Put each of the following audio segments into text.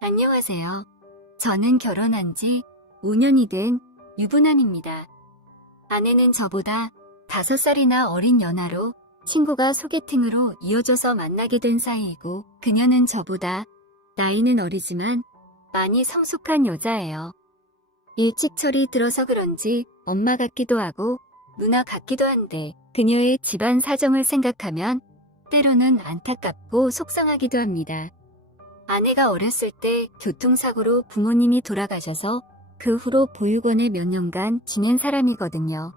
안녕하세요. 저는 결혼한 지 5년이 된 유부남입니다. 아내는 저보다 5살이나 어린 연하로 친구가 소개팅으로 이어져서 만나게 된 사이이고 그녀는 저보다 나이는 어리지만 많이 성숙한 여자예요. 일찍 철이 들어서 그런지 엄마 같기도 하고 누나 같기도 한데 그녀의 집안 사정을 생각하면 때로는 안타깝고 속상하기도 합니다. 아내가 어렸을 때 교통사고로 부모님이 돌아가셔서 그 후로 보육원에 몇 년간 지낸 사람이거든요.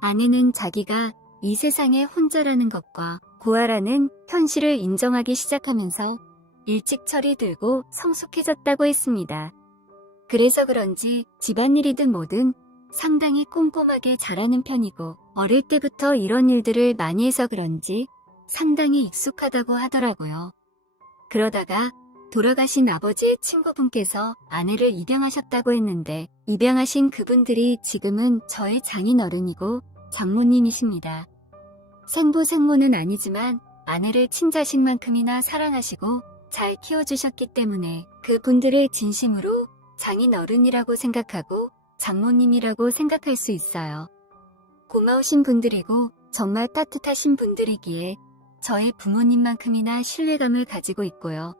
아내는 자기가 이 세상에 혼자라는 것과 고아라는 현실을 인정하기 시작하면서 일찍 철이 들고 성숙해졌다고 했습니다. 그래서 그런지 집안일이든 뭐든 상당히 꼼꼼하게 잘하는 편이고 어릴 때부터 이런 일들을 많이 해서 그런지 상당히 익숙하다고 하더라고요. 그러다가 돌아가신 아버지의 친구분께서 아내를 입양하셨다고 했는데 입양하신 그분들이 지금은 저의 장인어른이고 장모님이십니다. 생부생모는 아니지만 아내를 친자식만큼이나 사랑하시고 잘 키워주셨기 때문에 그분들을 진심으로 장인어른이라고 생각하고 장모님이라고 생각할 수 있어요. 고마우신 분들이고 정말 따뜻하신 분들이기에 저의 부모님만큼이나 신뢰감을 가지고 있고요.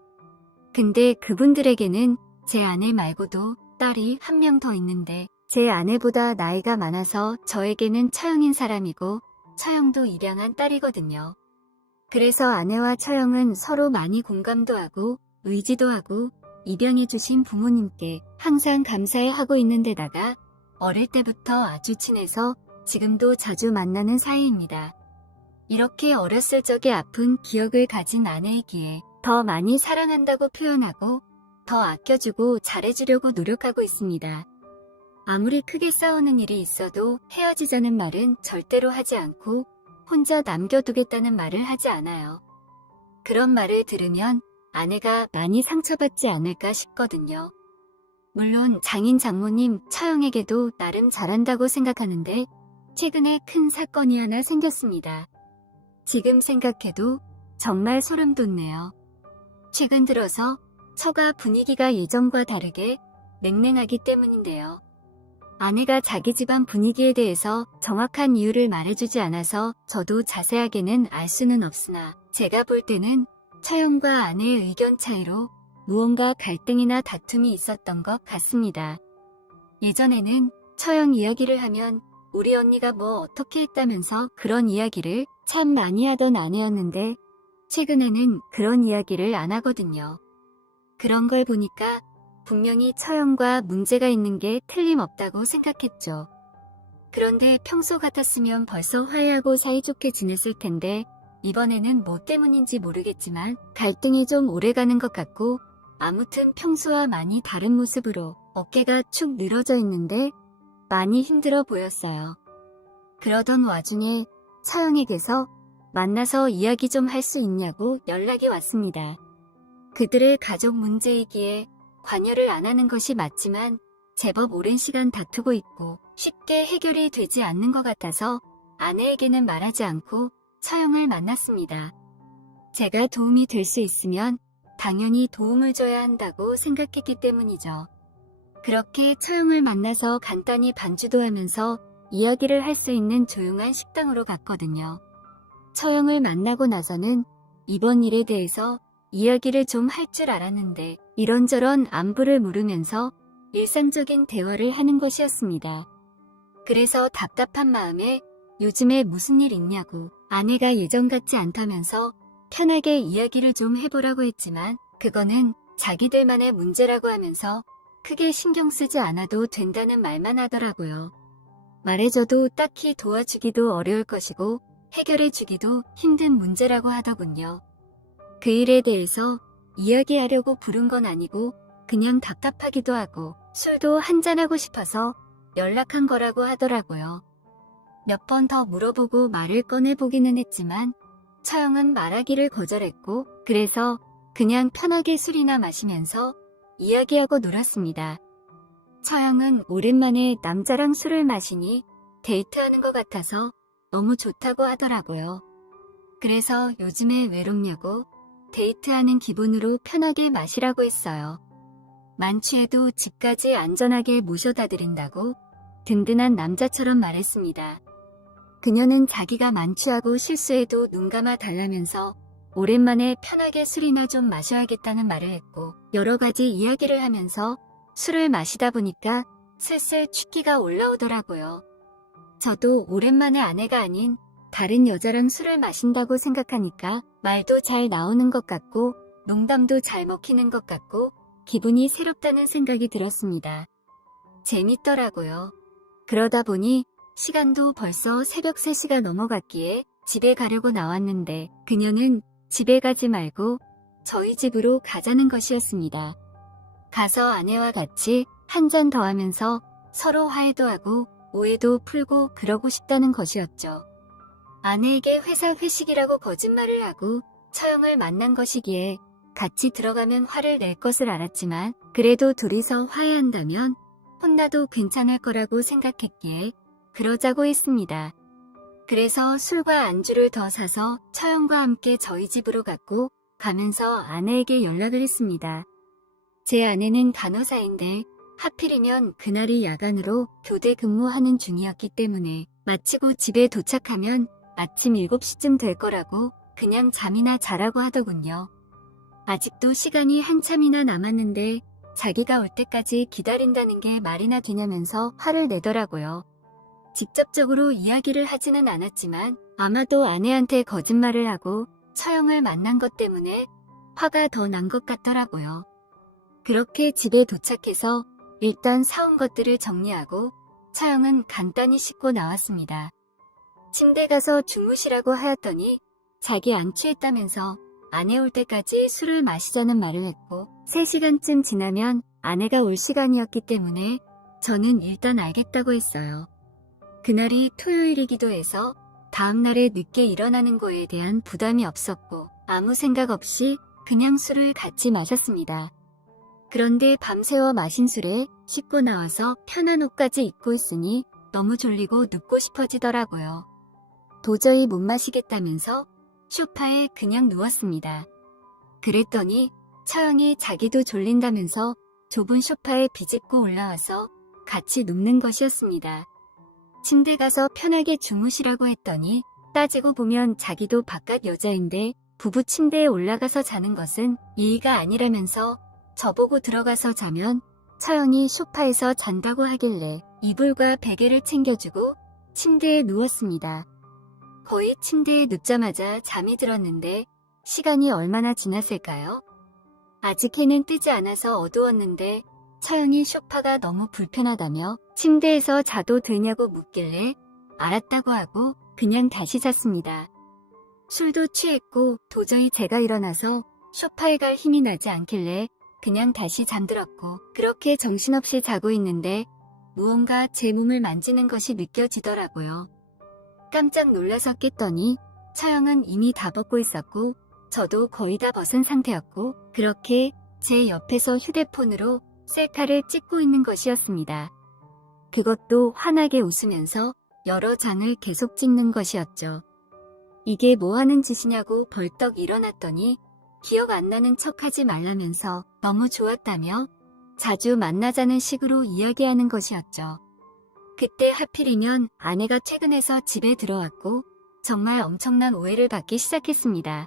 근데 그분들에게는 제 아내 말고도 딸이 한 명 더 있는데 제 아내보다 나이가 많아서 저에게는 처형인 사람이고 처형도 입양한 딸이거든요. 그래서 아내와 처형은 서로 많이 공감도 하고 의지도 하고 입양해주신 부모님께 항상 감사해하고 있는 데다가 어릴 때부터 아주 친해서 지금도 자주 만나는 사이입니다. 이렇게 어렸을 적에 아픈 기억을 가진 아내이기에 더 많이 사랑한다고 표현하고 더 아껴주고 잘해주려고 노력하고 있습니다. 아무리 크게 싸우는 일이 있어도 헤어지자는 말은 절대로 하지 않고 혼자 남겨두겠다는 말을 하지 않아요. 그런 말을 들으면 아내가 많이 상처받지 않을까 싶거든요. 물론 장인 장모님 처형에게도 나름 잘한다고 생각하는데 최근에 큰 사건이 하나 생겼습니다. 지금 생각해도 정말 소름 돋네요. 최근 들어서 처가 분위기가 예전과 다르게 냉랭하기 때문인데요. 아내가 자기 집안 분위기에 대해서 정확한 이유를 말해주지 않아서 저도 자세하게는 알 수는 없으나 제가 볼 때는 처형과 아내의 의견 차이로 무언가 갈등이나 다툼이 있었던 것 같습니다. 예전에는 처형 이야기를 하면 우리 언니가 뭐 어떻게 했다면서 그런 이야기를 참 많이 하던 아내였는데 최근에는 그런 이야기를 안 하거든요. 그런 걸 보니까 분명히 처형과 문제가 있는 게 틀림없다고 생각했죠. 그런데 평소 같았으면 벌써 화해하고 사이좋게 지냈을 텐데 이번에는 뭐 때문인지 모르겠지만 갈등이 좀 오래가는 것 같고 아무튼 평소와 많이 다른 모습으로 어깨가 축 늘어져 있는데 많이 힘들어 보였어요. 그러던 와중에 처형에게서 만나서 이야기 좀 할 수 있냐고 연락이 왔습니다. 그들의 가족 문제이기에 관여를 안 하는 것이 맞지만 제법 오랜 시간 다투고 있고 쉽게 해결이 되지 않는 것 같아서 아내에게는 말하지 않고 처형을 만났습니다. 제가 도움이 될 수 있으면 당연히 도움을 줘야 한다고 생각했기 때문이죠. 그렇게 처형을 만나서 간단히 반주도 하면서 이야기를 할 수 있는 조용한 식당으로 갔거든요. 처형을 만나고 나서는 이번 일에 대해서 이야기를 좀 할 줄 알았는데 이런저런 안부를 물으면서 일상적인 대화를 하는 것이었습니다. 그래서 답답한 마음에 요즘에 무슨 일 있냐고 아내가 예전 같지 않다면서 편하게 이야기를 좀 해보라고 했지만 그거는 자기들만의 문제라고 하면서 크게 신경 쓰지 않아도 된다는 말만 하더라고요. 말해줘도 딱히 도와주기도 어려울 것이고 해결해주기도 힘든 문제라고 하더군요. 그 일에 대해서 이야기하려고 부른 건 아니고 그냥 답답하기도 하고 술도 한잔하고 싶어서 연락한 거라고 하더라고요. 몇 번 더 물어보고 말을 꺼내보기는 했지만 처형은 말하기를 거절했고 그래서 그냥 편하게 술이나 마시면서 이야기하고 놀았습니다. 처형은 오랜만에 남자랑 술을 마시니 데이트하는 것 같아서 너무 좋다고 하더라고요. 그래서 요즘에 외롭냐고 데이트하는 기분으로 편하게 마시라고 했어요. 만취해도 집까지 안전하게 모셔다 드린다고 든든한 남자처럼 말했습니다. 그녀는 자기가 만취하고 실수해도 눈 감아 달라면서 오랜만에 편하게 술이나 좀 마셔야겠다는 말을 했고 여러 가지 이야기를 하면서 술을 마시다 보니까 슬슬 취기가 올라오더라고요. 저도 오랜만에 아내가 아닌 다른 여자랑 술을 마신다고 생각하니까 말도 잘 나오는 것 같고 농담도 잘 먹히는 것 같고 기분이 새롭다는 생각이 들었습니다. 재밌더라고요. 그러다 보니 시간도 벌써 새벽 3시가 넘어갔기에 집에 가려고 나왔는데 그녀는 집에 가지 말고 저희 집으로 가자는 것이었습니다. 가서 아내와 같이 한 잔 더 하면서 서로 화해도 하고 오해도 풀고 그러고 싶다는 것이었죠. 아내에게 회사 회식이라고 거짓말을 하고 처형을 만난 것이기에 같이 들어가면 화를 낼 것을 알았지만 그래도 둘이서 화해한다면 혼나도 괜찮을 거라고 생각했기에 그러자고 했습니다. 그래서 술과 안주를 더 사서 처형과 함께 저희 집으로 갔고 가면서 아내에게 연락을 했습니다. 제 아내는 간호사인데 하필이면 그날이 야간으로 교대 근무하는 중이었기 때문에 마치고 집에 도착하면 아침 7시쯤 될 거라고 그냥 잠이나 자라고 하더군요. 아직도 시간이 한참이나 남았는데 자기가 올 때까지 기다린다는 게 말이나 되냐면서 화를 내더라고요. 직접적으로 이야기를 하지는 않았지만 아마도 아내한테 거짓말을 하고 처형을 만난 것 때문에 화가 더 난 것 같더라고요. 그렇게 집에 도착해서 일단 사온 것들을 정리하고 처형은 간단히 씻고 나왔습니다. 침대 가서 주무시라고 하였더니 자기 안 취했다면서 아내 올 때까지 술을 마시자는 말을 했고 3시간쯤 지나면 아내가 올 시간이었기 때문에 저는 일단 알겠다고 했어요. 그날이 토요일이기도 해서 다음날에 늦게 일어나는 거에 대한 부담이 없었고 아무 생각 없이 그냥 술을 같이 마셨습니다. 그런데 밤새워 마신 술에 씻고 나와서 편한 옷까지 입고 있으니 너무 졸리고 눕고 싶어지더라고요. 도저히 못 마시겠다면서 소파에 그냥 누웠습니다. 그랬더니 처형이 자기도 졸린다면서 좁은 소파에 비집고 올라와서 같이 눕는 것이었습니다. 침대 가서 편하게 주무시라고 했더니 따지고 보면 자기도 바깥 여자인데 부부 침대에 올라가서 자는 것은 예의가 아니라면서 저보고 들어가서 자면 처형이 소파에서 잔다고 하길래 이불과 베개를 챙겨주고 침대에 누웠습니다. 거의 침대에 눕자마자 잠이 들었는데 시간이 얼마나 지났을까요? 아직 해는 뜨지 않아서 어두웠는데 처형이 소파가 너무 불편하다며 침대에서 자도 되냐고 묻길래 알았다고 하고 그냥 다시 잤습니다. 술도 취했고 도저히 제가 일어나서 소파에 갈 힘이 나지 않길래 그냥 다시 잠들었고 그렇게 정신없이 자고 있는데 무언가 제 몸을 만지는 것이 느껴지더라고요. 깜짝 놀라서 깼더니 처형은 이미 다 벗고 있었고 저도 거의 다 벗은 상태였고 그렇게 제 옆에서 휴대폰으로 셀카를 찍고 있는 것이었습니다. 그것도 환하게 웃으면서 여러 장을 계속 찍는 것이었죠. 이게 뭐 하는 짓이냐고 벌떡 일어났더니 기억 안 나는 척하지 말라면서 너무 좋았다며 자주 만나자는 식으로 이야기하는 것이었죠. 그때 하필이면 아내가 퇴근해서 집에 들어왔고 정말 엄청난 오해를 받기 시작했습니다.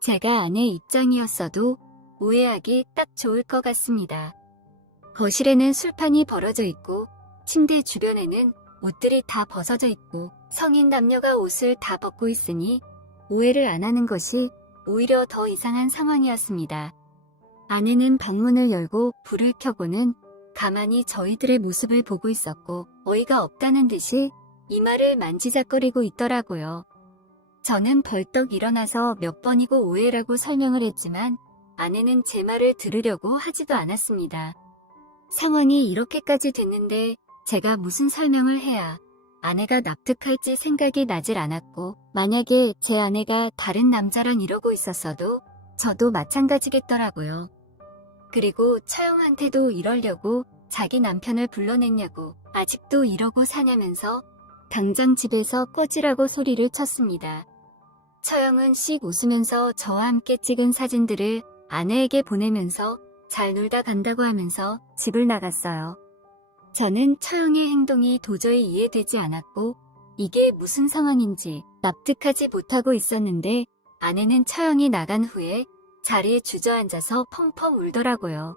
제가 아내 입장이었어도 오해하기 딱 좋을 것 같습니다. 거실에는 술판이 벌어져 있고 침대 주변에는 옷들이 다 벗어져 있고 성인 남녀가 옷을 다 벗고 있으니 오해를 안 하는 것이 오히려 더 이상한 상황이었습니다. 아내는 방문을 열고 불을 켜고는 가만히 저희들의 모습을 보고 있었고 어이가 없다는 듯이 이마를 만지작거리고 있더라고요. 저는 벌떡 일어나서 몇 번이고 오해라고 설명을 했지만 아내는 제 말을 들으려고 하지도 않았습니다. 상황이 이렇게까지 됐는데 제가 무슨 설명을 해야 아내가 납득할지 생각이 나질 않았고 만약에 제 아내가 다른 남자랑 이러고 있었어도 저도 마찬가지겠더라고요. 그리고 처형한테도 이러려고 자기 남편을 불러냈냐고 아직도 이러고 사냐면서 당장 집에서 꺼지라고 소리를 쳤습니다. 처형은 씩 웃으면서 저와 함께 찍은 사진들을 아내에게 보내면서 잘 놀다 간다고 하면서 집을 나갔어요. 저는 처형의 행동이 도저히 이해되지 않았고 이게 무슨 상황인지 납득하지 못하고 있었는데 아내는 처형이 나간 후에 자리에 주저앉아서 펑펑 울더라고요.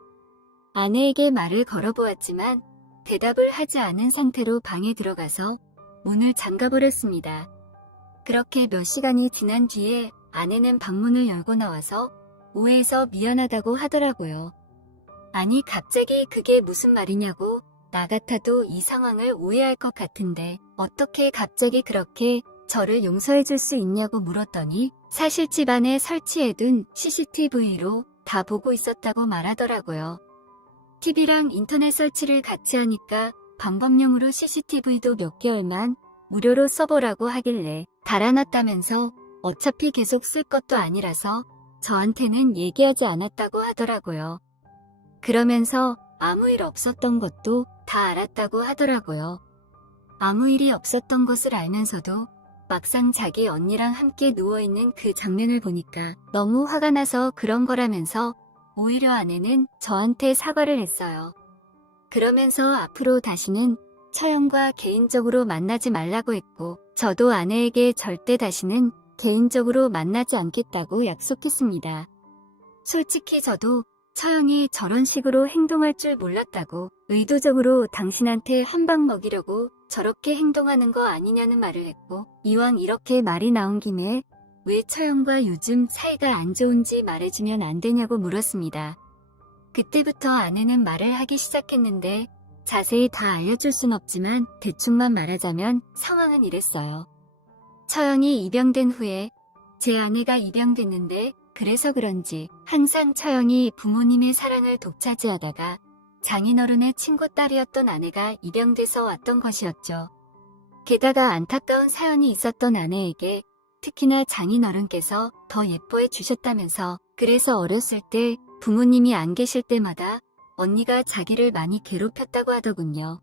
아내에게 말을 걸어보았지만 대답을 하지 않은 상태로 방에 들어가서 문을 잠가버렸습니다. 그렇게 몇 시간이 지난 뒤에 아내는 방문을 열고 나와서 오해해서 미안하다고 하더라고요. 아니 갑자기 그게 무슨 말이냐고 나 같아도 이 상황을 오해할 것 같은데 어떻게 갑자기 그렇게 저를 용서해 줄 수 있냐고 물었더니 사실 집안에 설치해둔 CCTV로 다 보고 있었다고 말하더라고요. TV랑 인터넷 설치를 같이 하니까 방법용으로 CCTV도 몇 개월만 무료로 써보라고 하길래 달아놨다면서 어차피 계속 쓸 것도 아니라서 저한테는 얘기하지 않았다고 하더라고요. 그러면서 아무 일 없었던 것도 다 알았다고 하더라고요. 아무 일이 없었던 것을 알면서도 막상 자기 언니랑 함께 누워있는 그 장면을 보니까 너무 화가 나서 그런 거라면서 오히려 아내는 저한테 사과를 했어요. 그러면서 앞으로 다시는 처형과 개인적으로 만나지 말라고 했고 저도 아내에게 절대 다시는 개인적으로 만나지 않겠다고 약속했습니다. 솔직히 저도 처형이 저런 식으로 행동할 줄 몰랐다고 의도적으로 당신한테 한 방 먹이려고 저렇게 행동하는 거 아니냐는 말을 했고 이왕 이렇게 말이 나온 김에 왜 처형과 요즘 사이가 안 좋은지 말해주면 안 되냐고 물었습니다. 그때부터 아내는 말을 하기 시작했는데 자세히 다 알려줄 순 없지만 대충만 말하자면 상황은 이랬어요. 처형이 입양된 후에 제 아내가 입양됐는데 그래서 그런지 항상 처형이 부모님의 사랑을 독차지하다가 장인어른의 친구 딸이었던 아내가 입양돼서 왔던 것이었죠. 게다가 안타까운 사연이 있었던 아내에게 특히나 장인어른께서 더 예뻐해 주셨다면서 그래서 어렸을 때 부모님이 안 계실 때마다 언니가 자기를 많이 괴롭혔다고 하더군요.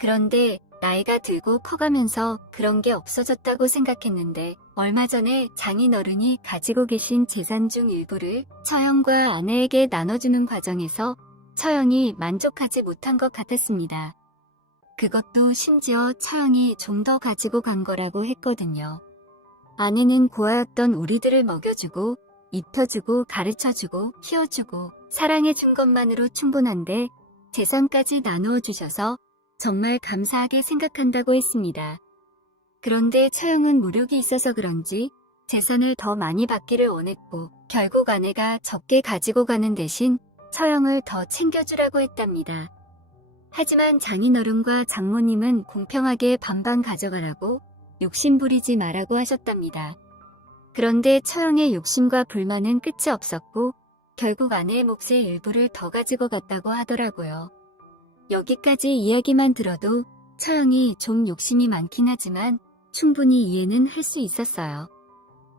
그런데 나이가 들고 커가면서 그런 게 없어졌다고 생각했는데 얼마 전에 장인어른이 가지고 계신 재산 중 일부를 처형과 아내에게 나눠주는 과정에서 처형이 만족하지 못한 것 같았습니다. 그것도 심지어 처형이 좀 더 가지고 간 거라고 했거든요. 아내는 고아였던 우리들을 먹여주고 입혀주고 가르쳐주고 키워주고 사랑해준 것만으로 충분한데 재산까지 나누어 주셔서 정말 감사하게 생각한다고 했습니다. 그런데 처형은 무력이 있어서 그런지 재산을 더 많이 받기를 원했고 결국 아내가 적게 가지고 가는 대신 처형을 더 챙겨주라고 했답니다. 하지만 장인어른과 장모님은 공평하게 반반 가져가라고 욕심부리지 말라고 하셨답니다. 그런데 처형의 욕심과 불만은 끝이 없었고 결국 아내의 몫의 일부를 더 가지고 갔다고 하더라고요. 여기까지 이야기만 들어도 처형이 좀 욕심이 많긴 하지만 충분히 이해는 할 수 있었어요.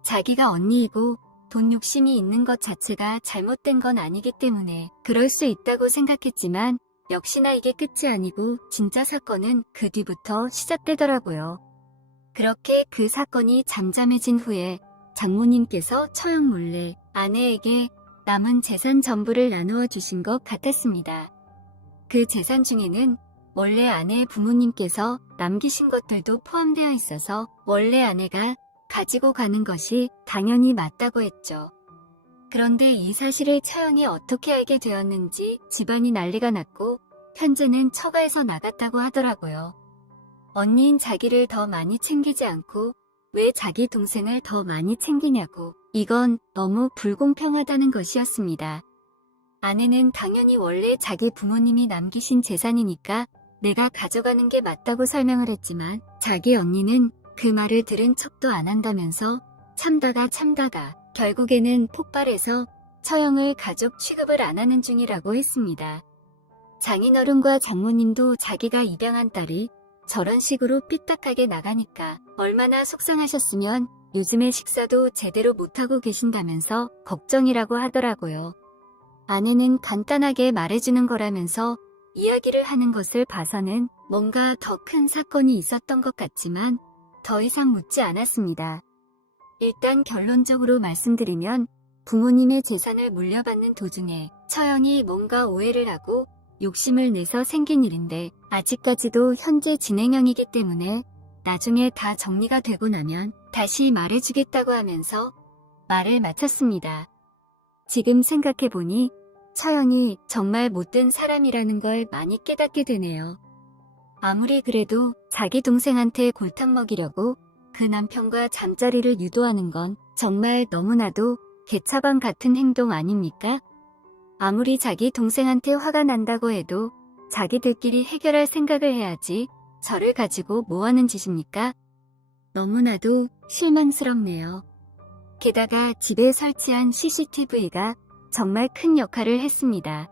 자기가 언니이고 돈 욕심이 있는 것 자체가 잘못된 건 아니기 때문에 그럴 수 있다고 생각했지만 역시나 이게 끝이 아니고 진짜 사건은 그 뒤부터 시작되더라고요. 그렇게 그 사건이 잠잠해진 후에 장모님께서 처형 몰래 아내에게 남은 재산 전부를 나누어 주신 것 같았습니다. 그 재산 중에는 원래 아내의 부모님께서 남기신 것들도 포함되어 있어서 원래 아내가 가지고 가는 것이 당연히 맞다고 했죠. 그런데 이 사실을 처형이 어떻게 알게 되었는지 집안이 난리가 났고 현재는 처가에서 나갔다고 하더라고요. 언니인 자기를 더 많이 챙기지 않고 왜 자기 동생을 더 많이 챙기냐고 이건 너무 불공평하다는 것이었습니다. 아내는 당연히 원래 자기 부모님이 남기신 재산이니까 내가 가져가는 게 맞다고 설명을 했지만 자기 언니는 그 말을 들은 척도 안 한다면서 참다가 결국에는 폭발해서 처형을 가족 취급을 안 하는 중이라고 했습니다. 장인어른과 장모님도 자기가 입양한 딸이 저런 식으로 삐딱하게 나가니까 얼마나 속상하셨으면 요즘에 식사도 제대로 못하고 계신다면서 걱정이라고 하더라고요. 아내는 간단하게 말해주는 거라면서 이야기를 하는 것을 봐서는 뭔가 더 큰 사건이 있었던 것 같지만 더 이상 묻지 않았습니다. 일단 결론적으로 말씀드리면 부모님의 재산을 물려받는 도중에 처형이 뭔가 오해를 하고 욕심을 내서 생긴 일인데 아직까지도 현재 진행형이기 때문에 나중에 다 정리가 되고 나면 다시 말해주겠다고 하면서 말을 마쳤습니다. 지금 생각해보니 처형이 정말 못된 사람이라는 걸 많이 깨닫게 되네요. 아무리 그래도 자기 동생한테 골탕 먹이려고 그 남편과 잠자리를 유도하는 건 정말 너무나도 개차반 같은 행동 아닙니까? 아무리 자기 동생한테 화가 난다고 해도 자기들끼리 해결할 생각을 해야지 저를 가지고 뭐 하는 짓입니까? 너무나도 실망스럽네요. 게다가 집에 설치한 CCTV가 정말 큰 역할을 했습니다.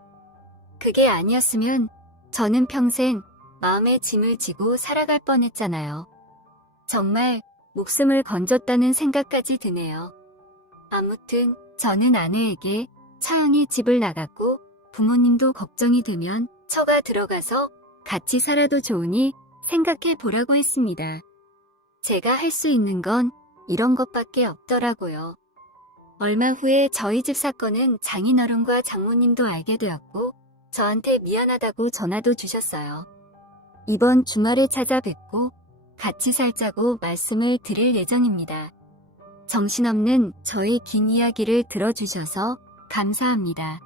그게 아니었으면 저는 평생 마음의 짐을 지고 살아갈 뻔했잖아요. 정말 목숨을 건졌다는 생각까지 드네요. 아무튼 저는 아내에게 처형이 집을 나갔고 부모님도 걱정이 되면 처가 들어가서 같이 살아도 좋으니 생각해 보라고 했습니다. 제가 할 수 있는 건 이런 것밖에 없더라고요. 얼마 후에 저희 집 사건은 장인어른과 장모님도 알게 되었고 저한테 미안하다고 전화도 주셨어요. 이번 주말에 찾아뵙고 같이 살자고 말씀을 드릴 예정입니다. 정신없는 저의 긴 이야기를 들어주셔서 감사합니다.